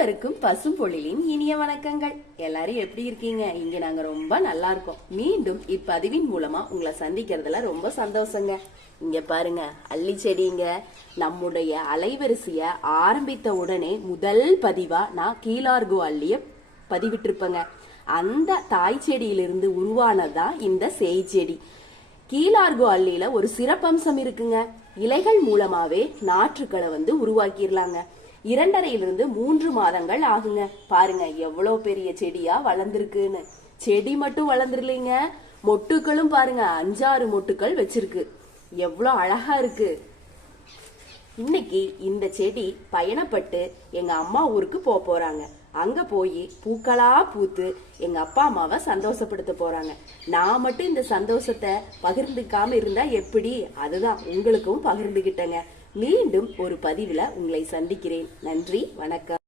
அனைவருக்கும் பசும்பொழிலின் இனிய வணக்கங்கள். எல்லாரும் எப்படி இருக்கீங்க? இங்க நாங்க ரொம்ப நல்லா இருக்கோம். மீண்டும் இப்பதிவின் மூலமா உங்களை சந்திக்கிறதுல ரொம்ப சந்தோஷங்க. இங்க பாருங்க, அள்ளி செடிங்க. நம்முடைய அலைவரிசைய ஆரம்பித்த உடனே முதல் பதிவா நான் கீழார்கு அள்ளிய பதிவிட்டிருப்பேங்க. அந்த தாய் செடியிலிருந்து உருவானதான் இந்த சேய் செடி. கீழார்கு அள்ளியில ஒரு சிறப்பம்சம் இருக்குங்க. இலைகள் மூலமாவே நாற்றுக்களை உருவாக்கிடலாங்க. 2.5 to 3 மாதங்கள் ஆகுங்க. பாருங்க எவ்வளவு பெரிய செடியா வளர்ந்துருக்குன்னு. செடி மட்டும் வளர்ந்துருலீங்க, மொட்டுக்களும் பாருங்க 5-6 மொட்டுக்கள் வச்சிருக்கு. எவ்வளவு அழகா இருக்கு. இன்னைக்கு இந்த செடி பயணப்பட்டு எங்க அம்மா ஊருக்கு போறாங்க. அங்க போய் பூக்களா பூத்து எங்க அப்பா அம்மாவை சந்தோஷப்படுத்த போறாங்க. நான் மட்டும் இந்த சந்தோஷத்தை பகிர்ந்துக்காம இருந்தா எப்படி? அதுதான் உங்களுக்கும் பகிர்ந்துகிட்டேங்க. மீண்டும் ஒரு பதிவுல உங்களை சந்திக்கிறேன். நன்றி, வணக்கம்.